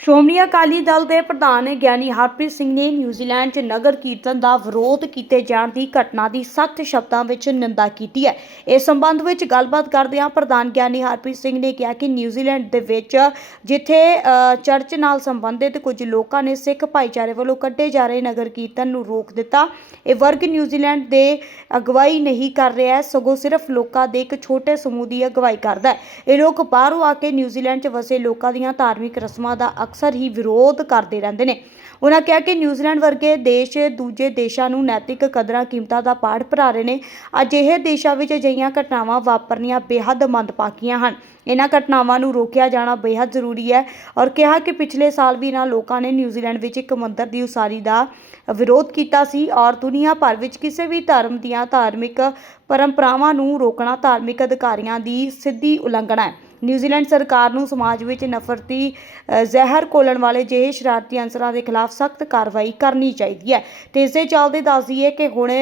ਸ਼੍ਰੋਮਣੀ ਅਕਾਲੀ ਦਲ ਦੇ ਪ੍ਰਧਾਨ ਗਿਆਨੀ ਹਰਪ੍ਰੀਤ ਸਿੰਘ ਨੇ ਨਿਊਜ਼ੀਲੈਂਡ 'ਚ ਨਗਰ ਕੀਰਤਨ ਦਾ ਵਿਰੋਧ ਕੀਤੇ ਜਾਣ ਦੀ ਘਟਨਾ ਦੀ ਸਖਤ ਸ਼ਬਦਾਂ ਵਿੱਚ ਨਿੰਦਾ ਕੀਤੀ ਹੈ। ਇਸ ਸੰਬੰਧ ਵਿੱਚ ਗੱਲਬਾਤ ਕਰਦਿਆਂ ਪ੍ਰਧਾਨ ਗਿਆਨੀ ਹਰਪ੍ਰੀਤ ਸਿੰਘ ਨੇ ਕਿਹਾ ਕਿ ਨਿਊਜ਼ੀਲੈਂਡ ਦੇ ਵਿੱਚ ਜਿੱਥੇ ਅ, ਚਰਚ ਨਾਲ ਸੰਬੰਧਿਤ ਕੁਝ ਲੋਕਾਂ ਨੇ ਸਿੱਖ ਭਾਈਚਾਰੇ ਵੱਲੋਂ ਕੱਢੇ ਜਾ ਰਹੇ ਨਗਰ ਕੀਰਤਨ ਨੂੰ ਰੋਕ ਦਿੱਤਾ। ਇਹ ਵਰਗ ਨਿਊਜ਼ੀਲੈਂਡ ਦੇ ਅਗਵਾਈ ਨਹੀਂ ਕਰ ਰਿਹਾ ਹੈ ਸਗੋਂ ਸਿਰਫ ਲੋਕਾਂ ਦੇ ਇੱਕ ਛੋਟੇ ਸਮੂਹ ਦੀ ਅਗਵਾਈ ਕਰਦਾ ਹੈ। ਇਹ ਲੋਕ ਬਾਹਰੋਂ ਆ ਕੇ ਨਿਊਜ਼ੀਲੈਂਡ 'ਚ ਵਸੇ ਲੋਕਾਂ ਦੀਆਂ ਧਾਰਮਿਕ ਰਸਮਾਂ ਦਾ ਅਕਸਰ ਹੀ ਵਿਰੋਧ ਕਰਦੇ ਰਹਿੰਦੇ ਨੇ। ਉਹਨਾਂ ਕਿਹਾ ਕਿ ਨਿਊਜ਼ੀਲੈਂਡ ਵਰਗੇ ਦੇਸ਼ ਦੂਜੇ ਦੇਸ਼ਾਂ ਨੂੰ ਨੈਤਿਕ ਕਦਰਾਂ ਕੀਮਤਾਂ ਦਾ ਪਾਠ ਪੜ੍ਹਾ ਰਹੇ ਨੇ। ਅਜਿਹੇ ਦੇਸ਼ਾਂ ਵਿੱਚ ਅਜਿਹੀਆਂ ਘਟਨਾਵਾਂ ਵਾਪਰਨੀਆਂ ਬੇਹੱਦ ਮੰਦਭਾਗੀਆਂ ਹਨ। ਇਹਨਾਂ ਘਟਨਾਵਾਂ ਨੂੰ ਰੋਕਿਆ ਜਾਣਾ ਬੇਹੱਦ ਜ਼ਰੂਰੀ ਹੈ ਔਰ ਕਿਹਾ ਕਿ ਪਿਛਲੇ ਸਾਲ ਵੀ ਇਹਨਾਂ ਲੋਕਾਂ ਨੇ ਨਿਊਜ਼ੀਲੈਂਡ ਵਿੱਚ ਇੱਕ ਮੰਦਰ ਦੀ ਉਸਾਰੀ ਦਾ ਵਿਰੋਧ ਕੀਤਾ ਸੀ ਔਰ ਦੁਨੀਆ ਭਰ ਵਿੱਚ ਕਿਸੇ ਵੀ ਧਰਮ ਦੀਆਂ ਧਾਰਮਿਕ ਪਰੰਪਰਾਵਾਂ ਨੂੰ ਰੋਕਣਾ ਧਾਰਮਿਕ ਅਧਿਕਾਰੀਆਂ ਦੀ ਸਿੱਧੀ ਉਲੰਘਣਾ ਹੈ। ਨਿਊਜ਼ੀਲੈਂਡ ਸਰਕਾਰ ਨੂੰ ਸਮਾਜ ਵਿੱਚ ਨਫ਼ਰਤੀ ਜ਼ਹਿਰ ਘੋਲਣ ਵਾਲੇ ਜਿਹੇ ਸ਼ਰਾਰਤੀ ਅੰਸਰਾਂ ਦੇ ਖਿਲਾਫ ਸਖਤ ਕਾਰਵਾਈ ਕਰਨੀ ਚਾਹੀਦੀ ਹੈ। ਤੇ ਇਸ ਦੇ ਚੱਲਦੇ ਦੱਸ ਦਈਏ ਕਿ ਹੁਣ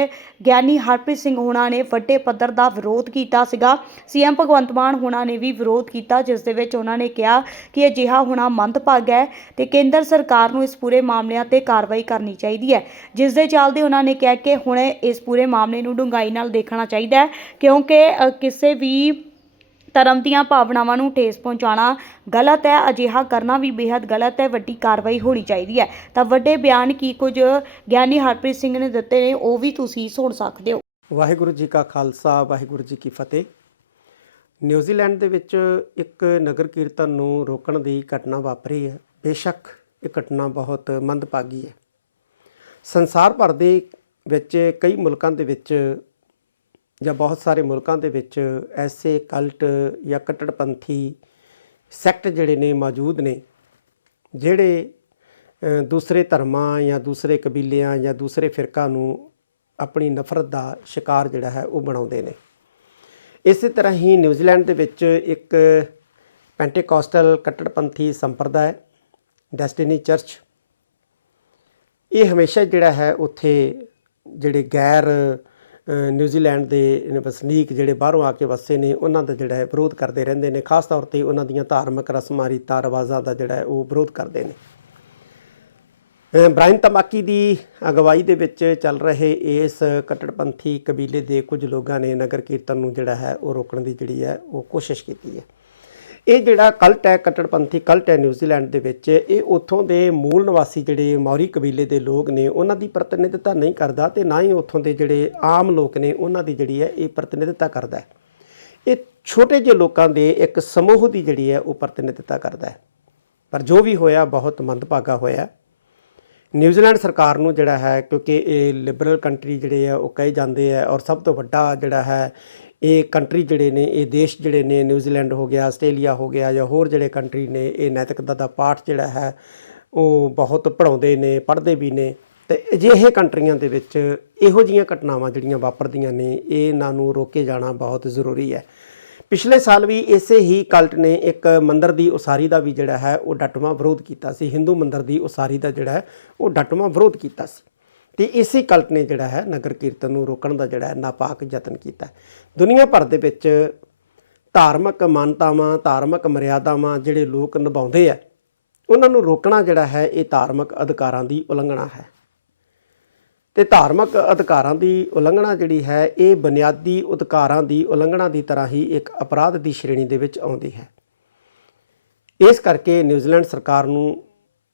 ਗਿਆਨੀ ਹਰਪ੍ਰੀਤ ਸਿੰਘ ਹੋਣਾ ਨੇ ਵੱਡੇ ਪੱਧਰ ਦਾ ਵਿਰੋਧ ਕੀਤਾ ਸੀਗਾ। ਸੀਐਮ ਭਗਵੰਤ ਮਾਨ ਹੋਣਾ ਨੇ ਵੀ ਵਿਰੋਧ ਕੀਤਾ, ਜਿਸ ਦੇ ਵਿੱਚ ਉਹਨਾਂ ਨੇ ਕਿਹਾ ਕਿ ਅਜਿਹਾ ਹੋਣਾ ਮੰਦਭਾਗ ਹੈ ਤੇ ਕੇਂਦਰ ਸਰਕਾਰ ਨੂੰ ਇਸ ਪੂਰੇ ਮਾਮਲਿਆਂ ਤੇ ਕਾਰਵਾਈ ਕਰਨੀ ਚਾਹੀਦੀ ਹੈ। ਜਿਸ ਦੇ ਚੱਲਦੇ ਉਹਨਾਂ ਨੇ ਕਿਹਾ ਕਿ ਹੁਣ ਇਸ ਪੂਰੇ ਮਾਮਲੇ ਨੂੰ ਡੂੰਘਾਈ ਨਾਲ ਦੇਖਣਾ ਚਾਹੀਦਾ ਹੈ, ਕਿਉਂਕਿ ਕਿਸੇ ਵੀ ਧਰਮ ਦੀਆਂ ਭਾਵਨਾਵਾਂ ਨੂੰ ਠੇਸ ਪਹੁੰਚਾਉਣਾ ਗਲਤ ਹੈ, ਅਜਿਹਾ ਕਰਨਾ ਵੀ ਬੇहद ਗਲਤ ਹੈ, ਵੱਡੀ ਕਾਰਵਾਈ ਹੋਣੀ ਚਾਹੀਦੀ ਹੈ। ਤਾਂ ਵੱਡੇ ਬਿਆਨ ਕੀ ਕੁਝ ਗਿਆਨੀ ਹਰਪ੍ਰੀਤ ਸਿੰਘ ਨੇ ਦਿੱਤੇ ਨੇ, ਉਹ ਵੀ ਤੁਸੀਂ ਸੁਣ ਸਕਦੇ ਹੋ। ਵਾਹਿਗੁਰੂ ਜੀ ਕਾ ਖਾਲਸਾ, ਵਾਹਿਗੁਰੂ ਜੀ ਕੀ ਫਤਿਹ। ਨਿਊਜ਼ੀਲੈਂਡ ਦੇ ਵਿੱਚ ਇੱਕ ਨਗਰ ਕੀਰਤਨ ਨੂੰ ਰੋਕਣ ਦੀ ਘਟਨਾ ਵਾਪਰੀ ਹੈ। ਬੇਸ਼ੱਕ ਇਹ ਘਟਨਾ ਬਹੁਤ ਮੰਦਭਾਗੀ ਹੈ। ਸੰਸਾਰ ਭਰ ਦੇ ਵਿੱਚ ਕਈ ਮੁਲਕਾਂ ਦੇ ਵਿੱਚ ਜਾਂ ਬਹੁਤ ਸਾਰੇ ਮੁਲਕਾਂ ਦੇ ਵਿੱਚ ਐਸੇ ਕਲਟ ਜਾਂ ਕੱਟੜਪੰਥੀ ਸੈਕਟ ਜਿਹੜੇ ਨੇ ਮੌਜੂਦ ਨੇ, ਜਿਹੜੇ ਦੂਸਰੇ ਧਰਮਾਂ ਜਾਂ ਦੂਸਰੇ ਕਬੀਲਿਆਂ ਜਾਂ ਦੂਸਰੇ ਫਿਰਕਾਂ ਨੂੰ ਆਪਣੀ ਨਫ਼ਰਤ ਦਾ ਸ਼ਿਕਾਰ ਜਿਹੜਾ ਹੈ ਉਹ ਬਣਾਉਂਦੇ ਨੇ। ਇਸੇ ਤਰ੍ਹਾਂ ਹੀ ਨਿਊਜ਼ੀਲੈਂਡ ਦੇ ਵਿੱਚ ਇੱਕ ਪੈਂਟੇਕੋਸਟਲ ਕੱਟੜਪੰਥੀ ਸੰਪਰਦਾ ਡੈਸਟੀਨੀ ਚਰਚ। ਇਹ ਹਮੇਸ਼ਾ ਜਿਹੜਾ ਹੈ ਉੱਥੇ ਜਿਹੜੇ ਗੈਰ ਨਿਊਜ਼ੀਲੈਂਡ ਦੇ ਵਸਨੀਕ ਜਿਹੜੇ ਬਾਹਰੋਂ ਆ ਕੇ ਵਸੇ ਨੇ ਉਹਨਾਂ ਦਾ ਜਿਹੜਾ ਹੈ ਵਿਰੋਧ ਕਰਦੇ ਰਹਿੰਦੇ ਨੇ। ਖਾਸ ਤੌਰ ਤੇ ਉਹਨਾਂ ਦੀਆਂ ਧਾਰਮਿਕ ਰਸਮਾਂ ਰੀਤਾਂ ਰਿਵਾਜ਼ਾਂ ਦਾ ਜਿਹੜਾ ਹੈ ਉਹ ਵਿਰੋਧ ਕਰਦੇ ਨੇ। ਅ, ਬ੍ਰਾਇਨ ਤਮਾਕੀ ਦੀ ਅਗਵਾਈ ਦੇ ਵਿੱਚ ਚੱਲ ਰਹੇ ਇਸ ਕੱਟੜਪੰਥੀ ਕਬੀਲੇ ਦੇ ਕੁਝ ਲੋਕਾਂ ਨੇ ਨਗਰ ਕੀਰਤਨ ਨੂੰ ਜਿਹੜਾ ਹੈ ਉਹ ਰੋਕਣ ਦੀ ਜਿਹੜੀ ਹੈ ਉਹ ਕੋਸ਼ਿਸ਼ ਕੀਤੀ ਹੈ। ਇਹ ਜਿਹੜਾ ਕਲਟ ਹੈ ਕੱਟੜਪੰਥੀ ਕਲਟ ਹੈ ਨਿਊਜ਼ੀਲੈਂਡ ਦੇ ਵਿੱਚ, ਇਹ ਉੱਥੋਂ ਦੇ ਮੂਲ ਨਿਵਾਸੀ ਜਿਹੜੇ ਮੌਰੀ ਕਬੀਲੇ ਦੇ ਲੋਕ ਨੇ, ਉਹਨਾਂ ਦੀ ਪ੍ਰਤੀਨਿਧਤਾ ਨਹੀਂ ਕਰਦਾ ਤੇ ਨਾ ਹੀ ਉੱਥੋਂ ਦੇ ਜਿਹੜੇ ਆਮ ਲੋਕ ਨੇ, ਉਹਨਾਂ ਦੀ ਜਿਹੜੀ ਹੈ ਇਹ ਪ੍ਰਤੀਨਿਧਤਾ ਕਰਦਾ ਹੈ। ਇਹ ਛੋਟੇ ਜਿਹੇ ਲੋਕਾਂ ਦੇ ਇੱਕ ਸਮੂਹ ਦੀ ਜਿਹੜੀ ਹੈ ਉਹ ਪ੍ਰਤੀਨਿਧਤਾ ਕਰਦਾ ਹੈ। ਪਰ ਜੋ ਵੀ ਹੋਇਆ, ਬਹੁਤ ਮੰਦਭਾਗਾ ਹੋਇਆ। ਨਿਊਜ਼ੀਲੈਂਡ ਸਰਕਾਰ ਨੂੰ ਜਿਹੜਾ ਹੈ, ਕਿਉਂਕਿ ਇਹ ਲਿਬਰਲ ਕੰਟਰੀ ਜਿਹੜੇ ਆ, ਉਹ ਕਹੇ ਜਾਂਦੇ ਆ, ਔਰ ਸਭ ਤੋਂ ਵੱਡਾ ਜਿਹੜਾ ਹੈ ਇਹ ਕੰਟਰੀ ਜਿਹੜੇ ਨੇ, ਇਹ ਦੇਸ਼ ਜਿਹੜੇ ਨੇ ਨਿਊਜ਼ੀਲੈਂਡ ਹੋ ਗਿਆ ਆਸਟ੍ਰੇਲੀਆ ਹੋ ਗਿਆ ਜਾਂ ਹੋਰ ਜਿਹੜੇ ਕੰਟਰੀ ਨੇ, ਇਹ ਨੈਤਿਕਤਾ ਦਾ ਪਾਠ ਜਿਹੜਾ ਹੈ, ਉਹ ਬਹੁਤ ਪੜਾਉਂਦੇ ਨੇ, ਪੜ੍ਹਦੇ ਵੀ ਨੇ। ਤੇ ਅਜਿਹੇ ਕੰਟਰੀਆਂ ਦੇ ਵਿੱਚ ਇਹੋ ਜੀਆਂ ਘਟਨਾਵਾਂ ਜਿਹੜੀਆਂ ਵਾਪਰਦੀਆਂ ਨੇ ਇਹਨਾਂ ਨੂੰ ਰੋਕੇ ਜਾਣਾ ਬਹੁਤ ਜ਼ਰੂਰੀ ਹੈ। ਪਿਛਲੇ ਸਾਲ ਵੀ ਇਸੇ ਹੀ ਕਲਟ ਨੇ ਇੱਕ ਮੰਦਰ ਦੀ ਉਸਾਰੀ ਦਾ ਵੀ ਜਿਹੜਾ ਹੈ, ਉਹ ਡਟਵਾਂ ਵਿਰੋਧ ਕੀਤਾ ਸੀ। ਹਿੰਦੂ ਮੰਦਰ ਦੀ ਉਸਾਰੀ ਦਾ ਜਿਹੜਾ ਹੈ, ਉਹ ਡਟਵਾਂ ਵਿਰੋਧ ਕੀਤਾ ਸੀ। ਤੇ ਇਸੇ ਕਲਟ ਨੇ ਜਿਹੜਾ ਹੈ ਨਗਰ ਕੀਰਤਨ ਨੂੰ ਰੋਕਣ ਦਾ ਜਿਹੜਾ ਹੈ ਨਾਪਾਕ ਯਤਨ ਕੀਤਾ ਦੁਨੀਆ ਭਰ ਦੇ ਵਿੱਚ ਧਾਰਮਿਕ ਮਾਨਤਾਵਾਂ, ਧਾਰਮਿਕ ਮਰਿਆਦਾਵਾਂ ਜਿਹੜੇ ਲੋਕ ਨਿਭਾਉਂਦੇ ਆ, ਉਹਨਾਂ ਨੂੰ ਰੋਕਣਾ ਜਿਹੜਾ ਹੈ ਇਹ ਧਾਰਮਿਕ ਅਧਿਕਾਰਾਂ ਦੀ ਉਲੰਘਣਾ ਹੈ। ਤੇ ਧਾਰਮਿਕ ਅਧਿਕਾਰਾਂ ਦੀ ਉਲੰਘਣਾ ਜਿਹੜੀ ਹੈ, ਇਹ ਬੁਨਿਆਦੀ ਅਧਿਕਾਰਾਂ ਦੀ ਉਲੰਘਣਾ ਦੀ ਤਰ੍ਹਾਂ ਹੀ ਇੱਕ ਅਪਰਾਧ ਦੀ ਸ਼੍ਰੇਣੀ ਦੇ ਵਿੱਚ ਆਉਂਦੀ ਹੈ। ਇਸ ਕਰਕੇ ਨਿਊਜ਼ੀਲੈਂਡ ਸਰਕਾਰ ਨੂੰ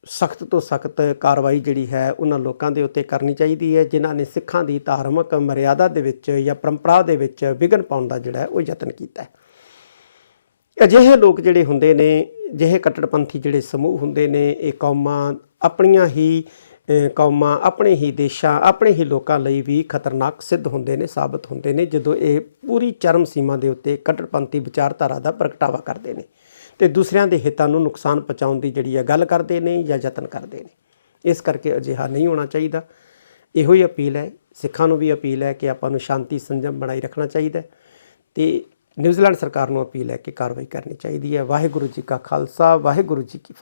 ਸਖਤ ਤੋਂ ਸਖਤ ਕਾਰਵਾਈ ਜਿਹੜੀ ਹੈ ਉਹਨਾਂ ਲੋਕਾਂ ਦੇ ਉੱਤੇ ਕਰਨੀ ਚਾਹੀਦੀ ਹੈ, ਜਿਨ੍ਹਾਂ ਨੇ ਸਿੱਖਾਂ ਦੀ ਧਾਰਮਿਕ ਮਰਿਆਦਾ ਦੇ ਵਿੱਚ ਜਾਂ ਪਰੰਪਰਾ ਦੇ ਵਿੱਚ ਵਿਘਨ ਪਾਉਣ ਦਾ ਜਿਹੜਾ ਉਹ ਯਤਨ ਕੀਤਾ ਹੈ। ਅਜਿਹੇ ਲੋਕ ਜਿਹੜੇ ਹੁੰਦੇ ਨੇ ਜਿਹੇ ਕੱਟੜਪੰਥੀ ਜਿਹੜੇ ਸਮੂਹ ਹੁੰਦੇ ਨੇ, ਇਹ ਕੌਮਾਂ ਆਪਣੀਆਂ ਹੀ ਕੌਮਾਂ ਆਪਣੇ ਹੀ ਦੇਸ਼ਾਂ, ਆਪਣੇ ਹੀ ਲੋਕਾਂ ਲਈ ਵੀ ਖਤਰਨਾਕ ਸਿੱਧ ਹੁੰਦੇ ਨੇ, ਸਾਬਤ ਹੁੰਦੇ ਨੇ, ਜਦੋਂ ਇਹ ਪੂਰੀ ਚਰਮ ਸੀਮਾ ਦੇ ਉੱਤੇ ਕੱਟੜਪੰਥੀ ਵਿਚਾਰਧਾਰਾ ਦਾ ਪ੍ਰਗਟਾਵਾ ਕਰਦੇ ਨੇ। ਤੇ ਦੂਸਰਿਆਂ ਦੇ ਹਿੱਤਾਂ ਨੂੰ ਨੁਕਸਾਨ ਪਹੁੰਚਾਉਣ ਦੀ ਜਿਹੜੀ ਹੈ ਗੱਲ ਕਰਦੇ ਨੇ ਜਾਂ ਯਤਨ ਕਰਦੇ ਨੇ। ਇਸ ਕਰਕੇ ਅਜਿਹਾ ਨਹੀਂ ਹੋਣਾ ਚਾਹੀਦਾ। ਇਹੋ ਹੀ ਅਪੀਲ ਹੈ। ਸਿੱਖਾਂ ਨੂੰ ਵੀ ਅਪੀਲ ਹੈ ਕਿ ਆਪਾਂ ਨੂੰ ਸ਼ਾਂਤੀ ਸੰਜਮ ਬਣਾਈ ਰੱਖਣਾ ਚਾਹੀਦਾ ਹੈ। ਤੇ ਨਿਊਜ਼ੀਲੈਂਡ ਸਰਕਾਰ ਨੂੰ ਅਪੀਲ ਹੈ ਕਿ ਕਾਰਵਾਈ ਕਰਨੀ ਚਾਹੀਦੀ ਹੈ। ਵਾਹਿਗੁਰੂ ਜੀ ਕਾ ਖਾਲਸਾ, ਵਾਹਿਗੁਰੂ ਜੀ ਕੀ ਫਤਿਹ।